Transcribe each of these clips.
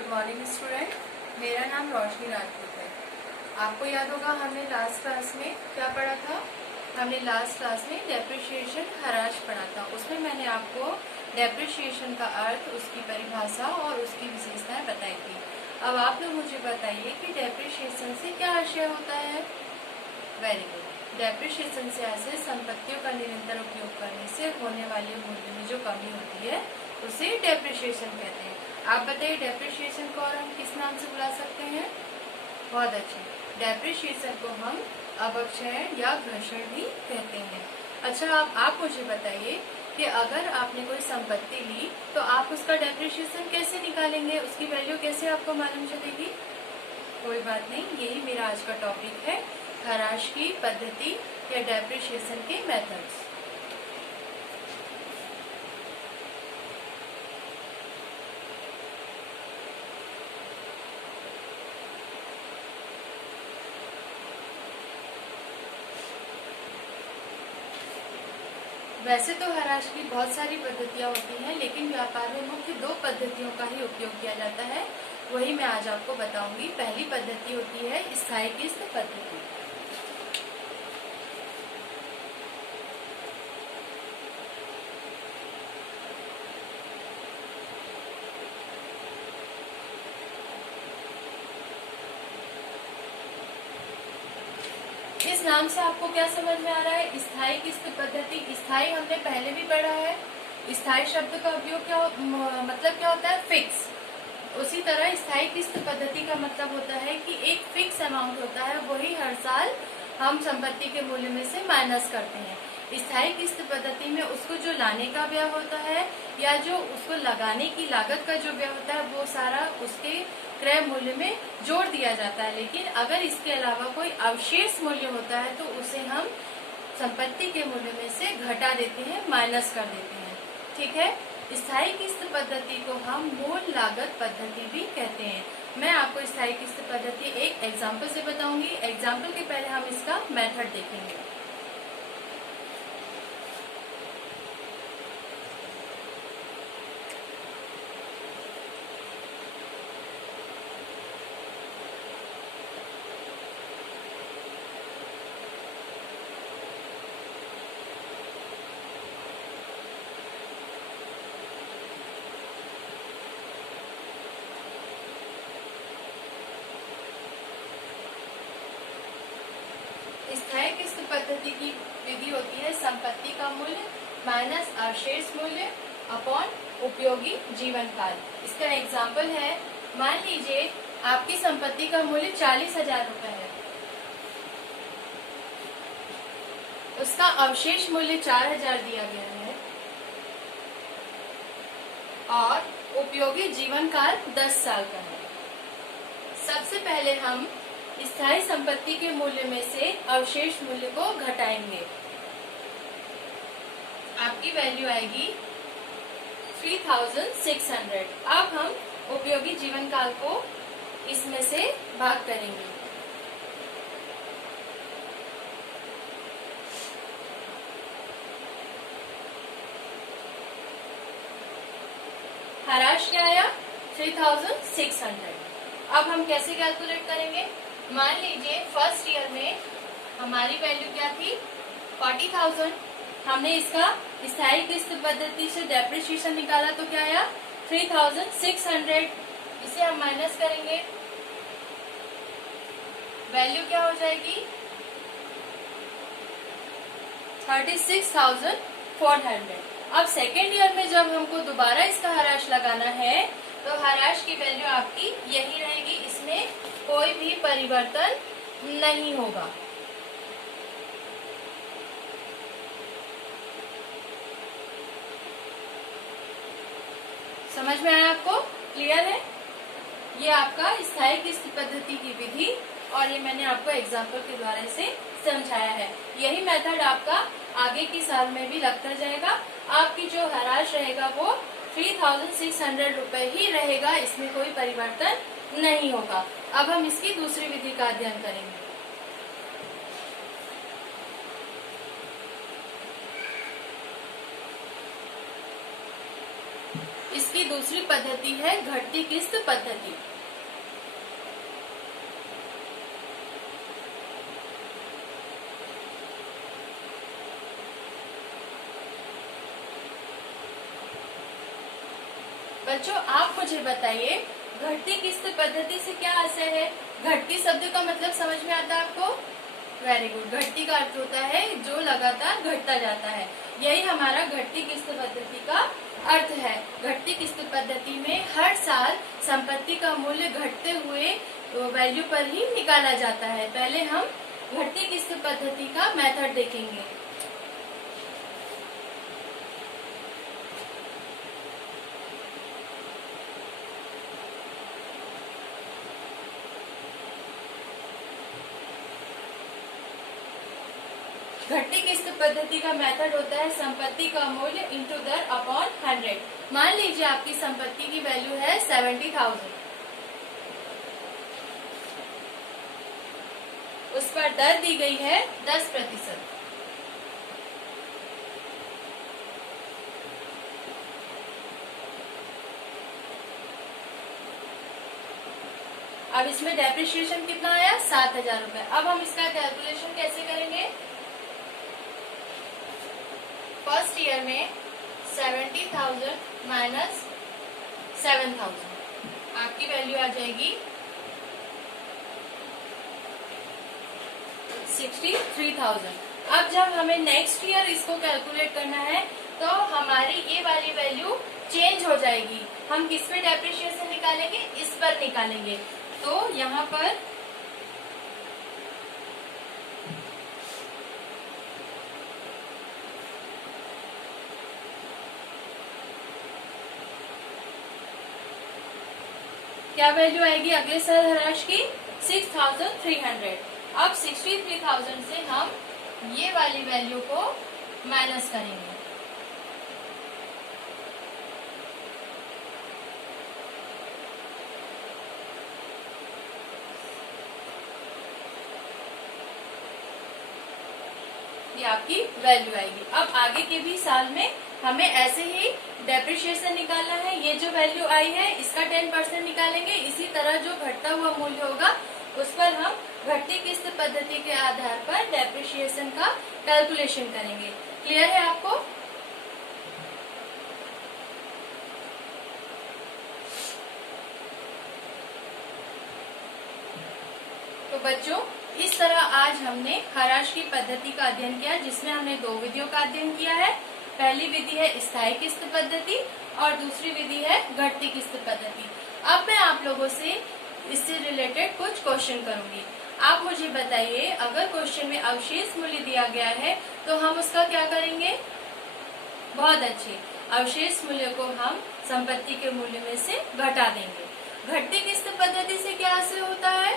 Good morning student. मेरा नाम रोशनी राजपूत है। आपको याद होगा हमने लास्ट क्लास में क्या पढ़ा था। हमने लास्ट क्लास में डेप्रिशिएशन हराज पढ़ा था। उसमें मैंने आपको डेप्रिशिएशन का अर्थ, उसकी परिभाषा और उसकी विशेषताएं बताई थी। अब आप लोग मुझे बताइए कि डेप्रिशिएशन से क्या आशय होता है। Very good. डेप्रिशिएशन से आशय संपत्तियों का निरंतर उपयोग करने से होने वाले मूल्य में जो कमी होती है उसे डेप्रिशिएशन कहते हैं। आप बताइए डेप्रिशिएशन को और हम किस नाम से बुला सकते हैं। बहुत अच्छे। डेप्रिशिएशन को हम अपक्षय या घर्षण भी कहते हैं। अच्छा, आप मुझे बताइए कि अगर आपने कोई संपत्ति ली तो आप उसका डेप्रिशिएशन कैसे निकालेंगे, उसकी वैल्यू कैसे आपको मालूम चलेगी। कोई बात नहीं, यही मेरा आज का टॉपिक है, हराज की पद्धति या डेप्रिशिएशन के मेथड्स। वैसे तो हराज की बहुत सारी पद्धतियां होती हैं, लेकिन व्यापार में मुख्य दो पद्धतियों का ही उपयोग किया जाता है। वही मैं आज आपको बताऊंगी। पहली पद्धति होती है स्थायी किस्त पद्धति। इस नाम से आपको क्या समझ में आ रहा है। स्थायी किस्त पद्धति। स्थायी हमने पहले भी पढ़ा है। स्थायी शब्द का उपयोग मतलब क्या होता है, फिक्स। उसी तरह स्थायी किस्त पद्धति का मतलब होता है कि एक फिक्स अमाउंट होता है, वही हर साल हम संपत्ति के मूल्य में से माइनस करते हैं। स्थायी किस्त पद्धति में उसको जो लाने का व्यय होता है या जो उसको लगाने की लागत का जो व्यय होता है वो सारा उसके क्रय मूल्य में जोड़ दिया जाता है। लेकिन अगर इसके अलावा कोई अवशेष मूल्य होता है तो उसे हम संपत्ति के मूल्य में से घटा देते हैं, माइनस कर देते हैं। ठीक है। स्थायी किस्त पद्धति को हम मूल लागत पद्धति भी कहते हैं। मैं आपको स्थायी किस्त पद्धति एक एग्जाम्पल से बताऊंगी। एग्जाम्पल के पहले हम इसका मेथड देखेंगे। स्थायी किस्त पद्धति की विधि होती है संपत्ति का मूल्य माइनस अवशेष मूल्य अपॉन उपयोगी जीवन काल। इसका एग्जाम्पल है, मान लीजिए आपकी संपत्ति का मूल्य 40,000 रुपए है, उसका अवशेष मूल्य 4,000 दिया गया है और उपयोगी जीवन काल 10 साल का है। सबसे पहले हम स्थायी संपत्ति के मूल्य में से अवशेष मूल्य को घटाएंगे। आपकी वैल्यू आएगी 3600। अब हम उपयोगी जीवन काल को इसमें से भाग करेंगे। हराज क्या आया, 3600। अब हम कैसे कैलकुलेट करेंगे। मान लीजिए फर्स्ट ईयर में हमारी वैल्यू क्या थी, 40,000। हमने इसका स्थायी किस्त पद्धति से डेप्रिशिएशन निकाला तो क्या आया, 3600। इसे हम माइनस करेंगे, वैल्यू क्या हो जाएगी, 36,400। अब सेकेंड ईयर में जब हमको दोबारा इसका हराज लगाना है तो हराज की वैल्यू आपकी यही रहेगी, इसमें कोई भी परिवर्तन नहीं होगा। समझ में आया आपको, क्लियर है। ये आपका स्थायी किस्त पद्धति की विधि और ये मैंने आपको एग्जाम्पल के द्वारा से समझाया है। यही मेथड आपका आगे की साल में भी लगता जाएगा। आपकी जो हराज रहेगा वो 3600 रुपए ही रहेगा, इसमें कोई परिवर्तन नहीं होगा। अब हम इसकी दूसरी विधि का अध्ययन करेंगे। इसकी दूसरी पद्धति है घटती किस्त पद्धति। बच्चों आप मुझे बताइए घटती किस्त पद्धति से क्या आशय है? घटती शब्द का मतलब समझ में आता है आपको? Very good. घटती का अर्थ होता है जो लगातार घटता जाता है, यही हमारा घटती किस्त पद्धति का अर्थ है। घटती किस्त पद्धति में हर साल संपत्ति का मूल्य घटते हुए वैल्यू पर ही निकाला जाता है। पहले हम घटती किस्त पद्धति का मेथड देखेंगे। घटती किस्त पद्धति का मेथड होता है संपत्ति का मूल्य इंटू दर अपॉन 100। मान लीजिए आपकी संपत्ति की वैल्यू है 70,000, उस पर दर दी गई है 10%। अब इसमें डेप्रिसिएशन कितना आया? 7,000 रुपए। अब हम इसका कैलकुलेशन कैसे करेंगे? फर्स्ट ईयर में 70,000 माइनस 7,000 आपकी वैल्यू आ जाएगी 63,000। अब जब हमें नेक्स्ट ईयर इसको कैलकुलेट करना है तो हमारी ये वाली वैल्यू चेंज हो जाएगी। हम किस पे डेप्रिसिएशन निकालेंगे? इस पर निकालेंगे। तो यहाँ पर क्या वैल्यू आएगी अगले साल हराश की? 6,300। अब 63,000 से हम ये वाली वैल्यू को माइनस करेंगे। ये आपकी वैल्यू आएगी। अब आगे के भी साल में हमें ऐसे ही डेप्रिसिएशन निकालना है। ये जो वैल्यू आई है इसका 10% निकालेंगे। इसी तरह जो घटता हुआ मूल्य होगा उस पर हम घटती किस्त पद्धति के आधार पर डेप्रिसिएशन का कैलकुलेशन करेंगे। क्लियर है आपको? तो बच्चों इस तरह आज हमने हराश की पद्धति का अध्ययन किया, जिसमें हमने 2 विधियों का अध्ययन किया है। पहली विधि है स्थायी किस्त पद्धति और दूसरी विधि है घटती किस्त पद्धति। अब मैं आप लोगों से इससे रिलेटेड कुछ क्वेश्चन करूंगी। आप मुझे बताइए अगर क्वेश्चन में अवशेष मूल्य दिया गया है तो हम उसका क्या करेंगे? बहुत अच्छे। अवशेष मूल्य को हम संपत्ति के मूल्य में से घटा देंगे। घटती किस्त पद्धति से क्या आशय होता है?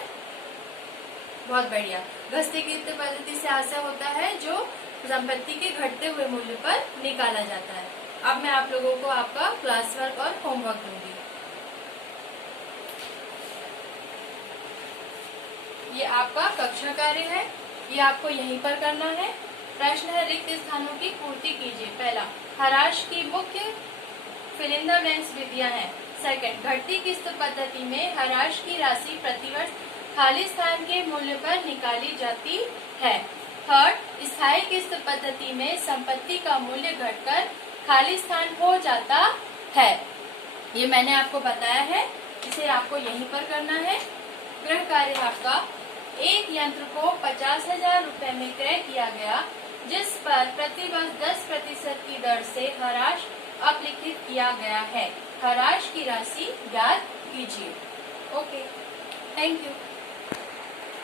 बहुत बढ़िया। घटती किस्त पद्धति से आशय होता है जो संपत्ति के घटते हुए मूल्य पर निकाला जाता है। अब मैं आप लोगों को आपका क्लास वर्क और होमवर्क दूंगी। ये आपका कक्षा कार्य है, ये आपको यहीं पर करना है। प्रश्न है रिक्त स्थानों की पूर्ति कीजिए। पहला, हराश की मुख्य फिल इन द ब्लैंक्स विधियां हैं। सेकंड, घटती किस्त पद्धति में हराश की राशि प्रतिवर्ष खाली स्थान के मूल्य पर निकाली जाती है। थर्ड, स्थायी किस्त पद्धति में संपत्ति का मूल्य घटकर खाली स्थान हो जाता है। ये मैंने आपको बताया है, इसे आपको यहीं पर करना है। गृह कार्य आपका, एक यंत्र को 50,000 रुपए में क्रय किया गया, जिस पर प्रतिवर्ष 10% की दर से हराश अपलिखित किया गया है। हराश की राशि ज्ञात कीजिए। Okay, thank you.